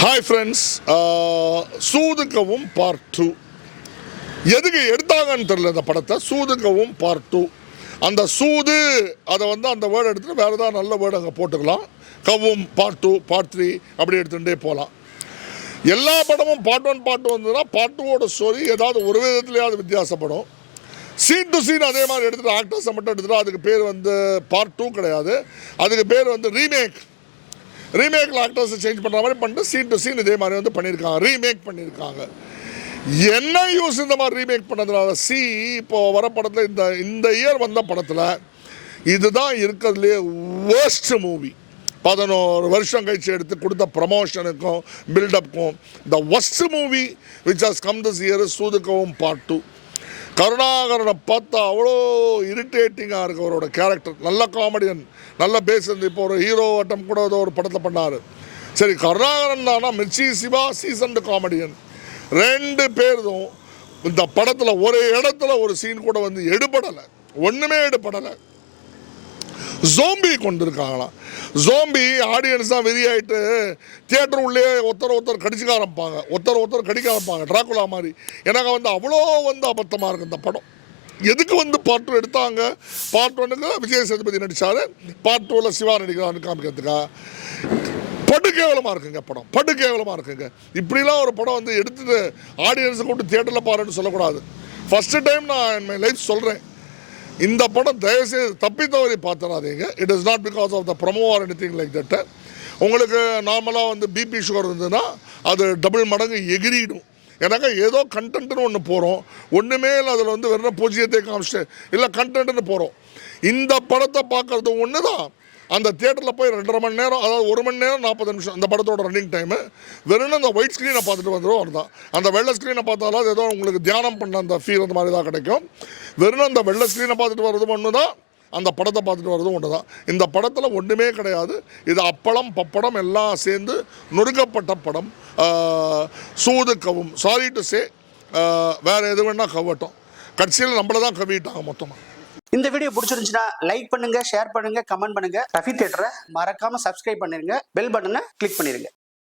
Hi friends, சூதுக்கவும் part 2. எதுக்கு எடுத்தாங்கன்னு தெரியல இந்த படத்தை. சூதுக்கவும் பார்ட் 2. அந்த சூது அதை அந்த வேர்டு எடுத்துகிட்டு வேறு ஏதாவது நல்ல வேர்டு அங்கே போட்டுக்கலாம். கவும் பார்ட் 2, பார்ட் 3 அப்படி எடுத்துகிட்டே போகலாம். எல்லா படமும் பார்ட் 1 பார்ட் 2 வந்ததுன்னா பார்ட் 2ஓட ஸ்டோரி ஏதாவது ஒரு விதத்துலையாவது வித்தியாசப்படும். சீன் டு சீன் அதே மாதிரி எடுத்துகிட்டு ஆக்டர்ஸை மட்டும் எடுத்துகிட்டு அதுக்கு பேர் பார்ட் 2 கிடையாது. அதுக்கு பேர் ரீமேக்கில் ஆக்டர்ஸை சேஞ்ச் பண்ணுற மாதிரி பண்ணிட்டு சீன் டு சீன் இதே மாதிரி பண்ணியிருக்காங்க, ரீமேக் பண்ணியிருக்காங்க. என்ன யூஸ் இந்த மாதிரி ரீமேக் பண்ணதுனால? இப்போ வர படத்தில் இந்த இயர் வந்த படத்தில் இதுதான் இருக்கிறதுலே வேர்ஸ்ட் மூவி. 11 வருஷம் கழிச்சு எடுத்து கொடுத்த ப்ரமோஷனுக்கும் பில்டப்புக்கும் the worst movie which has come this year சூதுக்கவும் பார்ட் 2. கருணாகரனை பார்த்தா அவ்வளோ இரிட்டேட்டிங்காக இருக்கு. அவரோட கேரக்டர் நல்ல காமெடியன், நல்ல பேசுறது. இப்போ ஒரு ஹீரோ அட்டம் கூட ஏதோ ஒரு படத்தில் பண்ணார். சரி, கருணாகரன் தானா? Mirchi Siva seasoned comedian. 2 பேரும் இந்த படத்தில் ஒரு இடத்துல ஒரு சீன் கூட எடுபடலை, ஒன்றுமே எடுபடலை. ஜோம்பி கொண்டு இருக்காங்களாம். ஜோம்பி ஆடியன்ஸ் தான் வெறியாயிட்டு தியேட்டர் உள்ளே ஒருத்தர் கடிச்சுக்க ஆரம்பிப்பாங்க, ஒருத்தர் கடிக்க ஆரம்பிப்பாங்க, டிராகுலா மாதிரி. எனக்கு அவ்வளோ அபத்தமாக இருக்குது இந்த படம். எதுக்கு பார்ட் 2 எடுத்தாங்க? பார்ட் 1க்கு விஜய் சேதுபதி நடித்தார், பார்ட் 2ல் சிவா நடிக்கிறான்னு காமிக்கிறதுக்கா? படுகேவலமாக இருக்குங்க படம், படுகேவலமாக இருக்குங்க. இப்படிலாம் ஒரு படம் எடுத்துட்டு ஆடியன்ஸை கூப்பிட்டு தியேட்டரில் பாருன்னு சொல்லக்கூடாது. ஃபஸ்ட்டு டைம் நான் என் மை லைஃப் சொல்கிறேன், இந்த படம் தயவுசெய்து தப்பி தவறி பார்த்துடாதீங்க. It is not because of the promo or anything like that. உங்களுக்கு நார்மலாக பிபி சுகர் இருந்ததுன்னா அது டபுள் மடங்கு எகிரிடும். எனக்கு ஏதோ கண்டென்ட்னு ஒன்று போகிறோம், ஒன்றுமே இல்லை அதில் வெறும் பூஜ்ஜியத்தை காமிச்சிட்டு இல்லை கண்டென்ட்னு போகிறோம். இந்த படத்தை பார்க்குறது ஒன்று தான். அந்த தியேட்டரில் போய் 2.5 மணி நேரம், அதாவது 1 மணி நேரம் 40 நிமிஷம் அந்த படத்தோட ரன்னிங் டைமு. வெறும் அந்த ஒயிட் ஸ்க்ரீனை பார்த்துட்டு வந்துடும் அதுதான். அந்த வெள்ளை ஸ்க்ரீனை பார்த்தாலும் அது ஏதோ உங்களுக்கு தியானம் பண்ண அந்த ஃபீல் அந்த மாதிரி தான் கிடைக்கும். வெறும் அந்த வெள்ளை ஸ்க்ரீனை பார்த்துட்டு வர்றதும் ஒன்று தான், அந்த படத்தை பார்த்துட்டு வர்றதும் ஒன்று தான். இந்த படத்தில் ஒன்றுமே கிடையாது. இது அப்பளம் பப்படம் எல்லாம் சேர்ந்து நொறுக்கப்பட்ட படம். சூதுக்கவும், சாரி டு சே, வேறு எது வேணால் கவட்டும், கட்சியில் நம்மளை தான் கவிட்டாங்க மொத்தமாக. இந்த வீடியோ பிடிச்சிருந்துச்சுன்னா லைக் பண்ணுங்க, ஷேர் பண்ணுங்க, கமெண்ட் பண்ணுங்க. ரஃபி தியேட்டரை மறக்காம சப்ஸ்கிரைப் பண்ணிருங்க, பெல் பட்டனை கிளிக் பண்ணிருங்க.